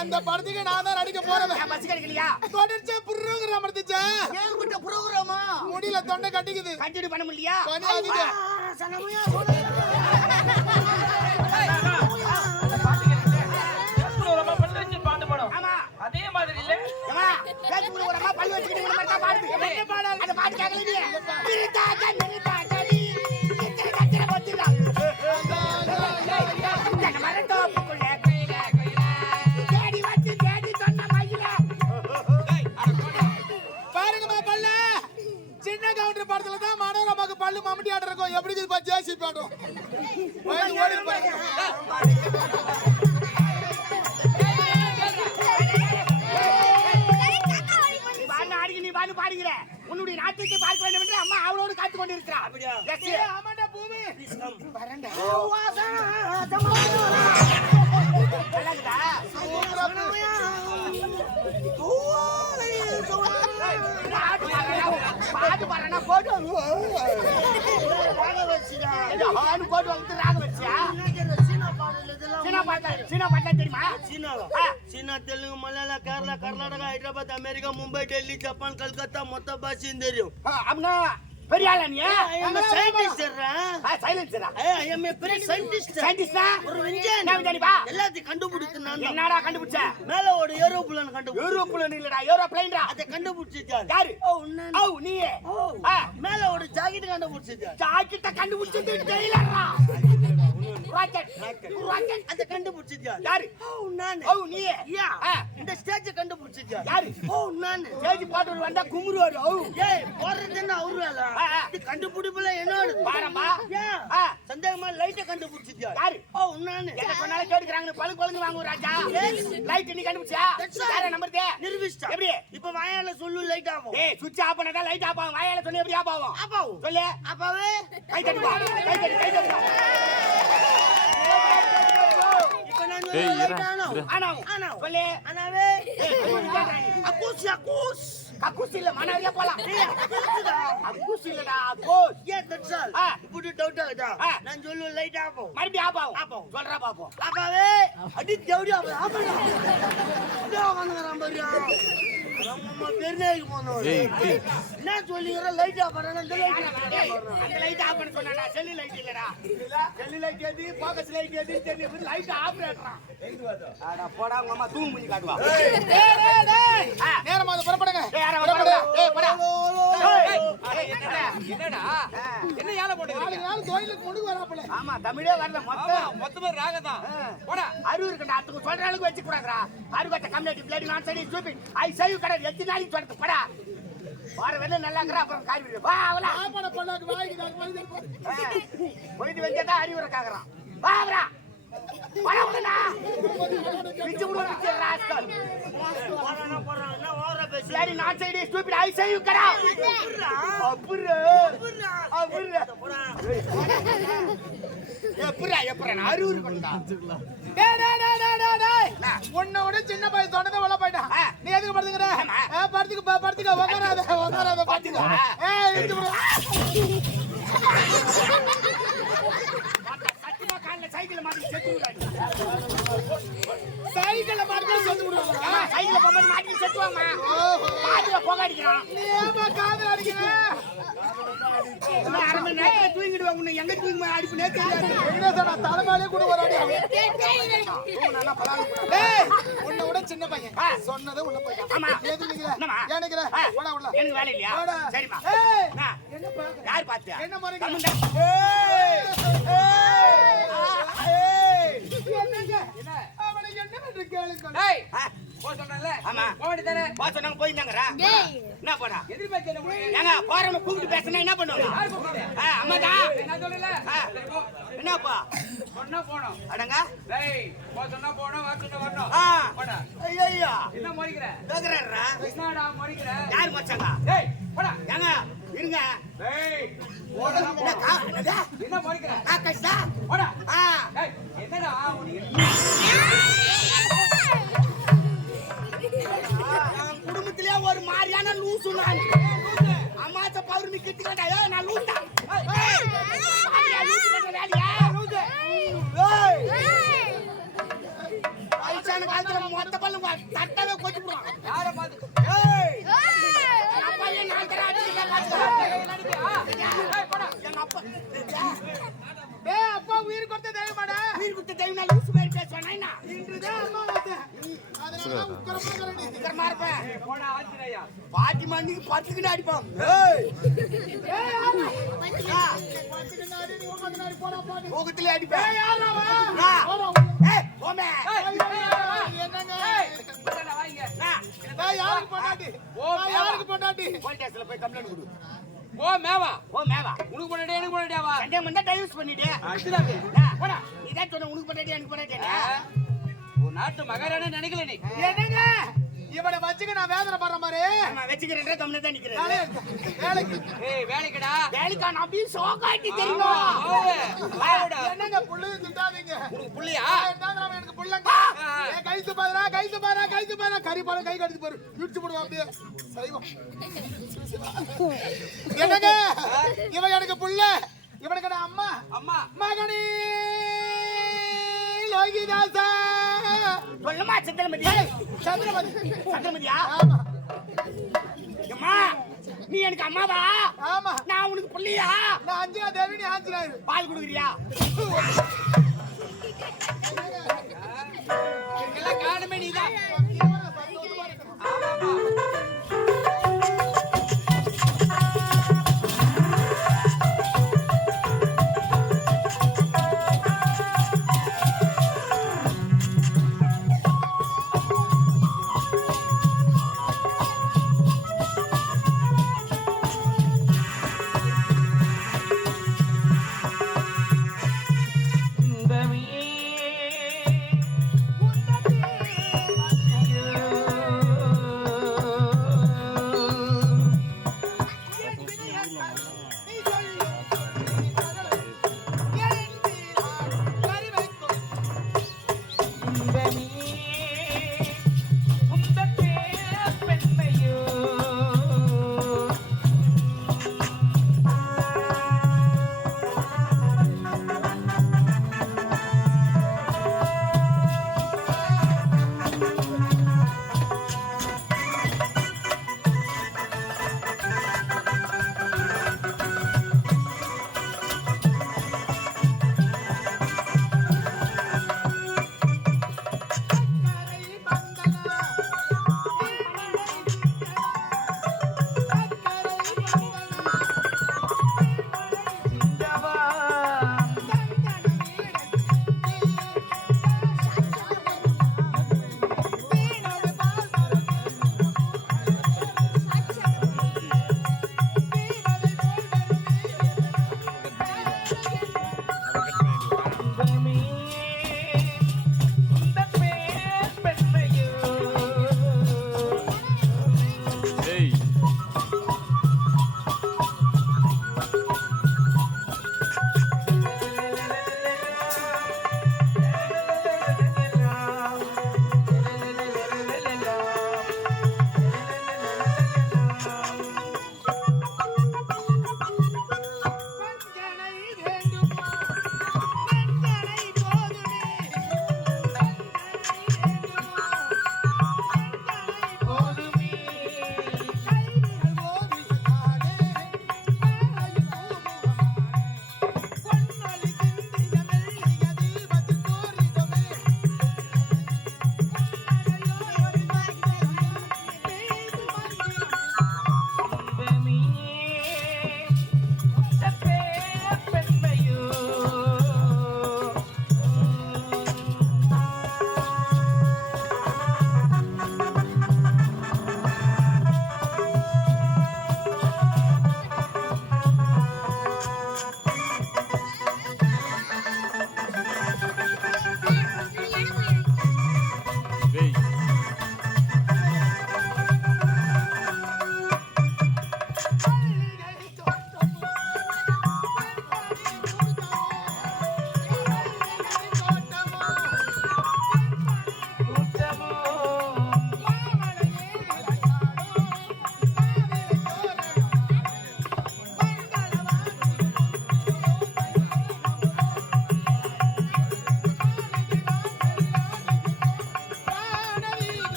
அந்த படத்துக்கு நான் தான் நடிக்க போறேன். பஸ் கிடைக்கலையா தொடர்ச்சி புரோகிராம் எடுத்துச்சா. ஏகப்பட்ட ப்ரோக்ராமா? முடியல தொண்டை கட்டிக்குது. கண்டினியூ பண்ண முடியலையா? பணி அதிகம் சனமையா அதே மாதிரி இல்ல? பல்லு வச்சுக்கிட்டு பாடுது. அந்த பாட்டு கேட்கல கவுண்டர் படத்துல தான் மனோரமாக்கு பல்லு மம்முட்டி ஆட்டம் இருக்கும் எப்படி இருக்குதுப்பா ஜேசி பாட்டும் ஓடி ஓடி பாருங்க நீ பாடுன ஆடிக்கு நீ பாடு பாடுகிற. உன்னுடைய நாட்டியத்தை பார்க்க வேண்டும் என்று அம்மா அவளோடு காத்து கொண்டிருக்கிறார். ஆமாண்டா பூமி வரேன்டா. நான் போட்டு ராக வச்சியா ஆணு போட்டு வந்து ராக வச்சியா China Telugu Malayala Kerala Karnataka Hyderabad America Mumbai Delhi Japan Calcutta மொத்த பாஷையும் தெரியும். பெரிய ஆளா நீ எல்லாத்தையும் கண்டுபிடிச்சு என்னடா மேல ஒரு ஏரோப்ளேன் கண்டுபிடிச்சு. ஏரோப்ளேன் இல்லடா ஏரோப்ளேன்டா. அதை கண்டுபிடிச்சிருக்காரு மேல ஒரு ஜாக்கெட் கண்டுபிடிச்சிருக்காரு ஜாக்கெட்டை கண்டுபிடிச்சது டெய்லர்டா ராக்கெட். ராக்கெட். யாரு? ஓ நான் ஓ நீ யா. இந்த ஸ்டேஜ் கண்டுபிடிச்சிட்டாரு யாரு? ஓ நான் பாட்டு வந்தா குமுறுவாரு. ஓ. ஏய் போறது என்ன அவரு வேலை. இது கண்டுபிடிப்புல என்னோட ஏன் ஆ, சந்தேகமா லைட்டை கண்டுபிடிச்சிட்டியா யாரு? ஓ நானு என்ன சொன்னாலும் கேட்டுக்கிறாங்க பழு பழுங்கு வாங்குவோம் ராஜா. லைட் நீ கண்டுபிடிச்சா. யார நம்பருதே நிரூபிச்சிட்டா. எப்படி? இப்ப வாயால சொல்லு லைட் ஆகும். ஏய் சுவிட்ச் ஆஃப் பண்ணாதான் லைட் ஆஃப் ஆகும். வாயால சொன்ன எப்படி ஆஃப் ஆகும்? சொல்லு. அப்பாவே கை தட்டி கை தட்டி கை தட்டி வா இப்ப நான் ஏய், சொல்லு இரு, லைட் ஆனும் இரு. ஆனாவும் ஆனாவும். சொல்லு அனாவே ஏய், கக்கூஸ் அக்கூஸ் அக்கூஸ் கக்கூஸ் இல்ல மனவியா போலாம். கக்கூஸ் இல்லடா கோஸ் ஏன். ஆ. இப்படி டவுட் ஆகுதா. நான் சொல்லு லைட் ஆகும் மறுபடியும் ஆஃப் ஆகும். சொல்றா பாப்போம் அப்பாவே அடி தேவடி ஆகும் ஆமாடா பெருநாய்க்கு போனோம். என்ன சொல்லிக்கிற லைட் ஆஃப் பண்ணா இந்த லைட் அந்த லைட் ஆஃப் பண்ண சொன்னா செல்லு லைட் இல்லடா. செல்லு லைட் எது? ஃபோக்கஸ் லைட் எது? தெரியும் லைட் ஆபரேட்டரா அட போடா உங்க அம்மா தூங்கு பண்ணி காட்டுவா. டேய், டேய், டேய். ஆ. நேரமா அது புறப்படுங்க. ஏய் யாரா புறப்படு. வரடா ஏய் போடா. ஏய், ஏய், என்னடா? என்னடா? ஆ. என்ன ஏழை போட்டு நாளைக்கு நாள் கோயிலுக்கு முடுக்கு வராப்புல. ஆமா தமிழே வரல மொத்தம் மொத்தமா ராகதான் போடா. அறிவு இருக்குடா அதுக்கு சொல்ற அளவுக்கு வச்சு கூடாதுடா. அறுபத்த கம்யூனிட்டி பிளேடி நான் சரி சூப்பி ஐ சேவ் கடை எத்தனை நாளைக்கு சொல்றது படா. வார வேலை நல்லா இருக்கிற அப்புறம் காய் விடு வா அவளா. சாப்பாடு பண்ணாக்கு வாய்க்கு நான் மனிதன் போ. போயிட்டு வந்தா அறிவுரை காக்குறான். வா அவரா வர பிச்சு விடு பிச்சு ராஸ்கல். நான் சரி சூப்பி ஐ சேவ் கடை அப்புறம் அப்புறம். எப்படா எப்படா நான் அறிவு இருக்கா டேய், டேய், டேய், டேய், டேய், டேய். உன்னை விட சின்ன பையன் உள்ள போயிட்டான். ஆ. நீ எதுக்கு படுத்துக்கிற? படுத்துக்க படுத்துக்க. ஏய். சத்தியமா காலைல சைக்கிள் மாட்டி செத்து விடுவாங்க. சைக்கிள்ல போகும்போது மாட்டி செத்துவாமா பாட்டுல புகை அடிக்கிறான். நீ ஏமா காதல் அடிக்கிற? உன்னை எங்க தூங்கி அடிப்புனே தெரியாது வெங்கடேசனா தலைமையிலே கூட ஒரு அடி உன்னை விட சின்ன பையன். சொன்னதை உள்ள போயிட்டான் ஆமா. எது நிக்கிற? ஆ. ஓடா உள்ள எனக்கு வேலை இல்லையா? ஓடா. சரிம்மா. ஏய், என்ன? யார் என்ன. என்னங்க? டேய் ஆ, போ சொல்றேன்ல ஆமா. போக வேண்டியதானே பா சொன்னாங்க போயிருந்தாங்கறா என்ன போடா? எதிர்பார்த்து என்ன? ஏங்க போறவங்க கூப்பிட்டு பேசினா என்ன பண்ணுவாங்க? யார் கூப்பிடுறது? ஆ, அம்மாதான் நான் சொல்லல. ஆ. சரி, போ. என்னப்பா? சொன்னா போகணும் அடங்க. டேய் போ சொன்னா போகணும் வா சொன்னா வரணும். ஆ. போடா. ஐயோ ஐயோ என்ன மொழிக்கிற கேக்குறாரா என்னடா மொழிக்கிற யார் மச்சாங்க டேய் போடா. ஏங்க இருங்க. டேய் என்ன கா என்னது? என்ன மொழிக்கிற கா கஷ்டா போடா. ஆ. டேய் என்னடா உனக்கு? நான் நான் லூசா ஏய் மாதிரியா லூசு. பண்ற வேலையா லூசு ஏய் வயசான காலத்துல மொத்த பாரு, தட்டவே கொத்தி போடுவான். யாரை பார்த்து? ஏய். எங்க அப்பா ஏன் நான். எங்க அப்பா டேய் அப்பா உயிர் கொடுத்த தெய்வமாடா. உயிர் குத்து தெய்வம் லூசு மாதிரி பேசுவானா என்ன? இன்றுதான் அம்மா வந்து அதனால தான் உக்கரமா இருக்கிற நீ சீக்கிரமா இருப்பேன். ஏய், போடா, ஆஞ்சநேயா. பாட்டிமா அன்னைக்கு பத்துக்கிட்டு அடிப்பான் முகத்திலே அடிப்பேன் யாருக்கு பொண்டாட்டி ஓ, போய் கம்ப்ளைண்ட் கொடு. ஓ மேவா போ மேவா. உனக்கு பண்ணடே எனக்கு பண்ணடியாவா சண்டே வந்தா divorce பண்ணிடு. அதுதான் போடா. நீதான் சொன்ன, உனக்கு பொண்டாட்டி, எனக்கு பொண்டாட்டின்னு. நாட்டு மகாராணி நினைக்கல நீ. என்னங்க? இவனை வச்சுக்க நான் வேதனை படுற மாதிரி. ஆமா, வச்சுக்கிறேன்றே கம்முனு தான் நிக்கிறேன். வேலைக்கு. ஏய் வேலைக்குடா. வேலைக்கா நான் அப்படியே சோகாட்டி தெரியுமா? வாடா. என்னங்க புள்ளைய திட்டாதீங்க? உனக்கு புள்ளையா? எனக்கு புள்ளங்க. ஏன் கைத்து பாருடா கைத்து பாரு கைத்து பாரு கறி பாரு கை கடிச்சு பாரு. இடிச்சு போடுவா அப்படியே. சைவம். என்னங்க? இவன் எனக்கு புள்ள. இவனுக்கு நான் அம்மா. அம்மா. மகனே லோகிதாசா. சொல்லுமா, சித்திரமதி. சந்திரமதி சந்திரமதியா? ஆமா அம்மா, நீ எனக்கு அம்மாவா? ஆமா. நான் உனக்கு புள்ளியா? நான் அஞ்சா தேவி நீ ஆஞ்சனாரு. பால் கொடுக்குறியா? எல்லாம் காரணமே நீதான்